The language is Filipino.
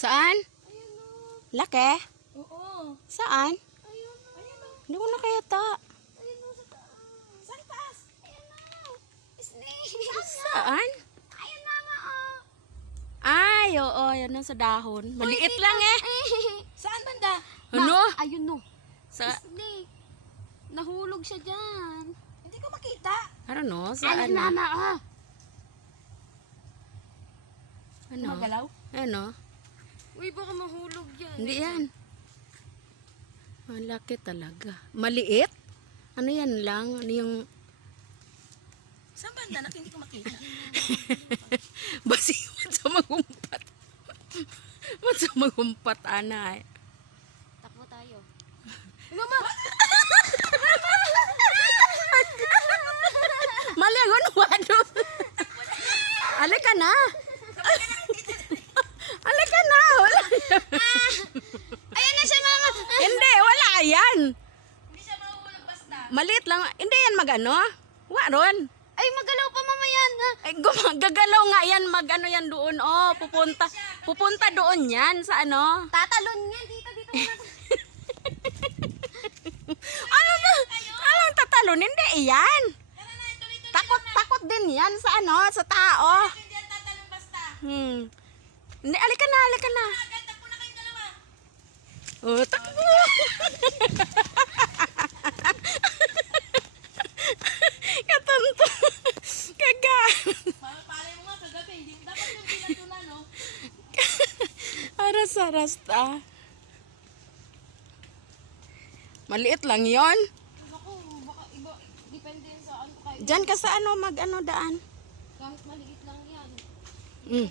Saan? Ayun o. Laki? Oo. Saan? Ayun o. Ayun o. Hindi ko nakita. Ayun o sa taas. Saan taas? Ayun o. Snake. Saan? Ayun mama o. Ay, oo. Yan ang sa dahon. Maliit lang eh. Saan banda? Ano? Ayun o. Sa, Snake. Nahulog siya dyan. Hindi ko makita. ano no? Saan? Ayun mama o. Ano? Magalaw? Ano? Uy, baka mahulog yan. Hindi yan. Malaki talaga. Maliit? Ano yan lang? Ano yung... Saan banda natin hindi ko makita? Basi, wag sa magumpat. Wag sa magumpat, anay. Takbo tayo. Mama! Malingon, wano. Alika na. Alika na. Wala yan. Ayan na siya mama! Hindi, wala yan. Hindi siya mahulog basta. Maliit lang. Hindi yan magano. Waron. Ay, magalaw pa mama yan ha. Ay, gagalaw nga yan. Magano yan doon. Oh, pupunta doon yan sa ano. Tatalon yan. Dito muna. Ano ba? Anong tatalon? Hindi iyan. Takot din yan sa ano, sa tao. Hindi yan tatalon basta. Hindi, alika na, alika na. Agad, takbo na kayong dalawa. Oh, takbo. Katonto. Kaga. Palay mo nga kagabi. Hindi dapat yung pinatulan, no? Aras-aras ta. Maliit lang yon. Ako, baka iba, depende yun sa ano kayo. Diyan ka sa ano, mag-ano daan. Kahit maliit lang yan. Mm.